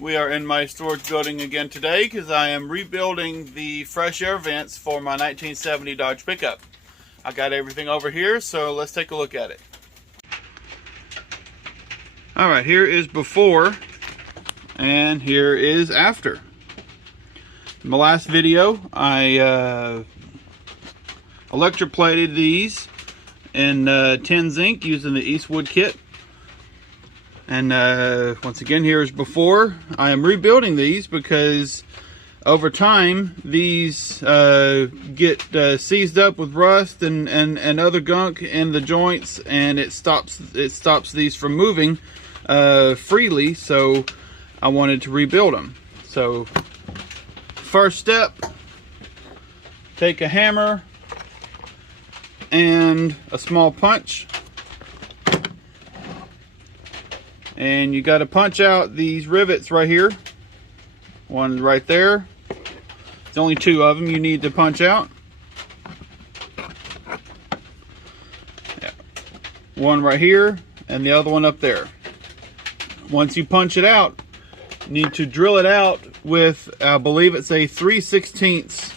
We are in my storage building again today because I am rebuilding the fresh air vents for my 1970 Dodge pickup. I got everything over here, so let's take a look at it. Alright, here is before and here is after. In my last video, I electroplated these in tin zinc using the Eastwood kit. And once again, here's before. I am rebuilding these because over time these get seized up with rust and other gunk in the joints, and it stops these from moving freely. So I wanted to rebuild them. So first step, take a hammer and a small punch. And you got to punch out these rivets right here. One right there. There's only two of them you need to punch out. Yeah. One right here and the other one up there. Once you punch it out, you need to drill it out with, I believe it's a 3/16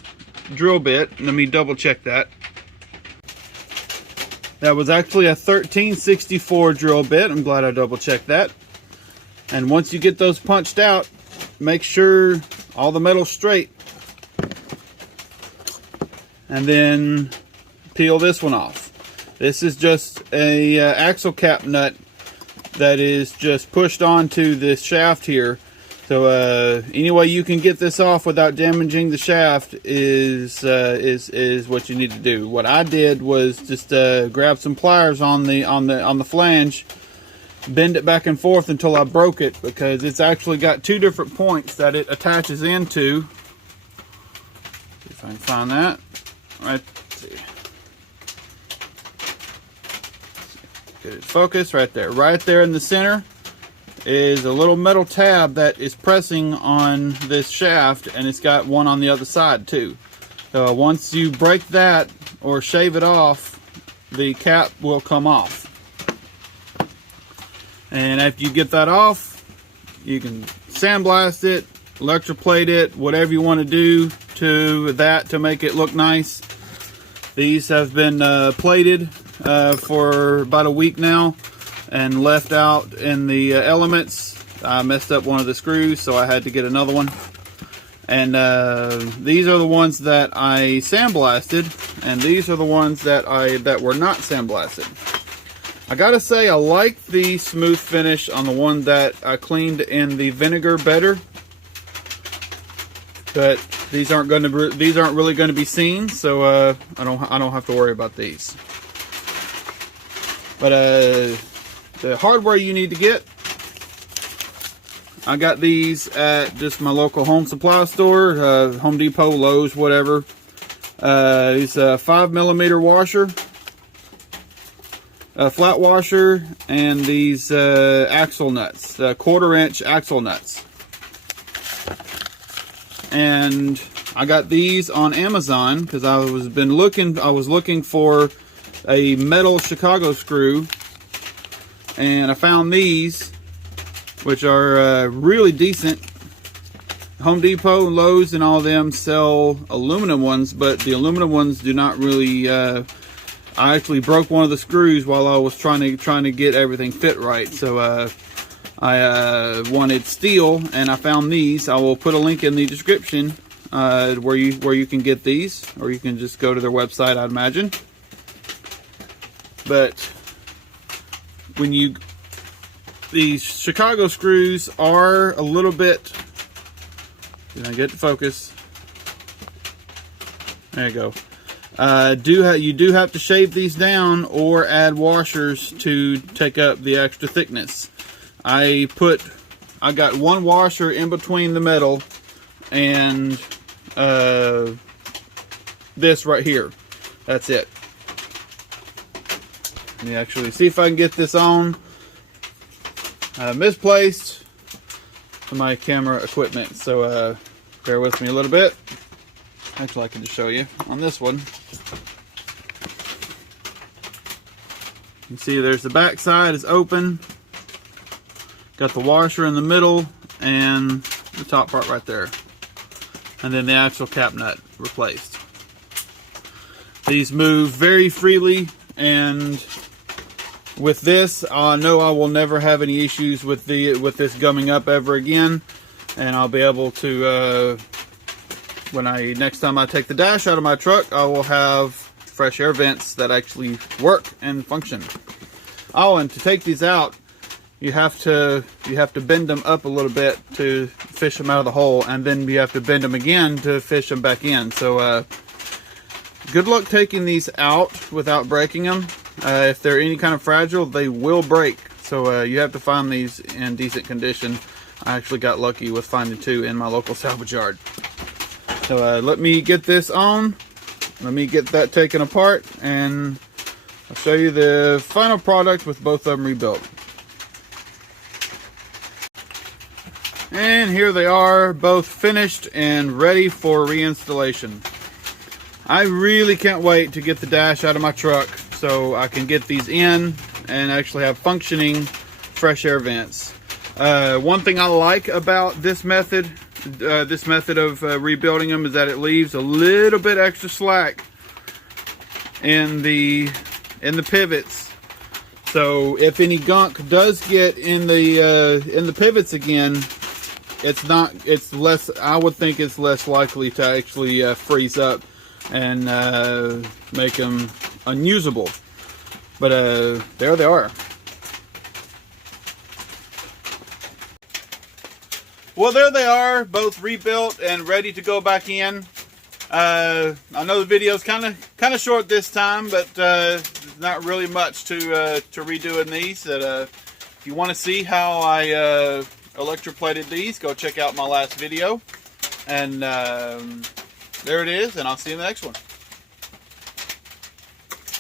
drill bit. Let me double check that. That was actually a 1364 drill bit. I'm glad I double checked that. And once you get those punched out, make sure all the metal's straight. And then peel this one off. This is just a axle cap nut that is just pushed onto this shaft here. So any way you can get this off without damaging the shaft is what you need to do. What I did was just grab some pliers on the flange, bend it back and forth until I broke it, because it's actually got two different points that it attaches into. See if I can find that. Right. See. Get it focused right there. Right there in the center is a little metal tab that is pressing on this shaft, and it's got one on the other side too. So once you break that or shave it off, the cap will come off. And after you get that off, you can sandblast it, electroplate it, whatever you want to do to that to make it look nice. These have been plated for about a week now and left out in the elements. I messed up one of the screws, so I had to get another one. And these are the ones that I sandblasted, and these are the ones that were not sandblasted. I gotta say, I like the smooth finish on the one that I cleaned in the vinegar better, but these aren't really going to be seen, so I don't have to worry about these. But the hardware you need to get, I got these at just my local home supply store, Home Depot, Lowe's, whatever. It's a 5mm washer, a flat washer, and these axle nuts, 1/4-inch axle nuts. And I got these on Amazon because I was looking for a metal Chicago screw, and I found these, which are really decent. Home Depot, Lowe's, and all of them sell aluminum ones, but the aluminum ones do not really. I actually broke one of the screws while I was trying to get everything fit right. So I wanted steel, and I found these. I will put a link in the description where you can get these, or you can just go to their website, I'd imagine. But these Chicago screws are a little bit. Did I get to focus? There you go. You do have to shave these down or add washers to take up the extra thickness. I got one washer in between the metal and this right here. That's it. Let me actually see if I can get this on. Misplaced my camera equipment, so bear with me a little bit. Actually, I can just show you on this one. You can see there's the back side is open. Got the washer in the middle, and the top part right there. And then the actual cap nut replaced. These move very freely, and with this, I know I will never have any issues with this gumming up ever again, and I'll be able to, next time I take the dash out of my truck, I will have fresh air vents that actually work and function. Oh, and to take these out, you have to bend them up a little bit to fish them out of the hole, and then you have to bend them again to fish them back in. So good luck taking these out without breaking them. If they're any kind of fragile, they will break. So you have to find these in decent condition. I actually got lucky with finding 2 in my local salvage yard. So let me get this on. Let me get that taken apart, and I'll show you the final product with both of them rebuilt. And here they are, both finished and ready for reinstallation. I really can't wait to get the dash out of my truck so I can get these in and actually have functioning fresh air vents. One thing I like about this method of rebuilding them is that it leaves a little bit extra slack in the pivots. So if any gunk does get in the pivots again, I would think it's less likely to actually freeze up and make them unusable. But there they are. Well, there they are, both rebuilt and ready to go back in. I know the video's kind of short this time, but not really much to redo in these. If you want to see how I electroplated these, go check out my last video. And there it is, and I'll see you in the next one.